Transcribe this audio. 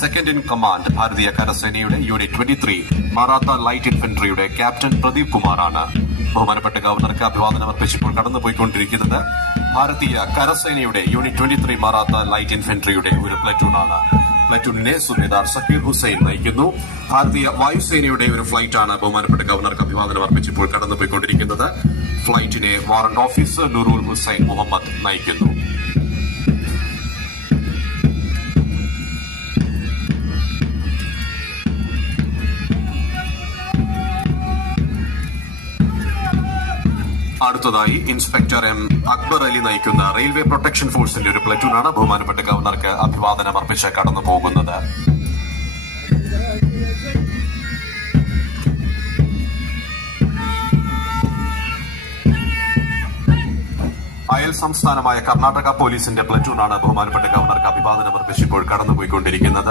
Second in command ഭാരതീയ കരസേനയുടെ unit 23 Maratha light ഇൻഫൻട്രിയുടെ ക്യാപ്റ്റൻ പ്രദീപ് കുമാറാണ്. ബഹുമാനപ്പെട്ട ഗവർണർക്ക് അഭിവാദനം അർപ്പിച്ചിപ്പോൾ കടന്നുപോയിക്കൊണ്ടിരിക്കുന്നത് ഭാരതീയ കരസേനയുടെ യൂണിറ്റ് 23 മറാത്ത ലൈറ്റ് ഇൻഫൻട്രിയുടെ ഒരു പ്ലറ്റൂണാണ്. പ്ലറ്റൂണിനെ സുബേദാർ സക്കീർ ഹുസൈൻ നയിക്കുന്നു. ഭാരതീയ വായുസേനയുടെ ഒരു ഫ്ലൈറ്റാണ് ബഹുമാനപ്പെട്ട ഗവർണർക്ക് അഭിവാദനം അർപ്പിച്ചിപ്പോൾ കടന്നുപോയിക്കൊണ്ടിരിക്കുന്നത്. ഫ്ലൈറ്റിനെ വാറന്റ് ഓഫീസർ നൂറുൽ ഹുസൈൻ മുഹമ്മദ് നയിക്കുന്നു. അടുത്തതായി ഇൻസ്പെക്ടർ എം അക്ബർ അലി നയിക്കുന്ന റെയിൽവേ പ്രൊട്ടക്ഷൻ ഫോഴ്സിന്റെ ഒരു പ്ലറ്റൂണാണ് ബഹുമാനപ്പെട്ട ഗവർണർക്ക് അഭിവാദനം അർപ്പിച്ച് കടന്നു പോകുന്നത്. അയൽ സംസ്ഥാനമായ കർണാടക പോലീസിന്റെ പ്ലറ്റൂണാണ് ബഹുമാനപ്പെട്ട ഗവർണർക്ക് അഭിവാദനം അർപ്പിച്ചിപ്പോൾ കടന്നുപോയിക്കൊണ്ടിരിക്കുന്നത്.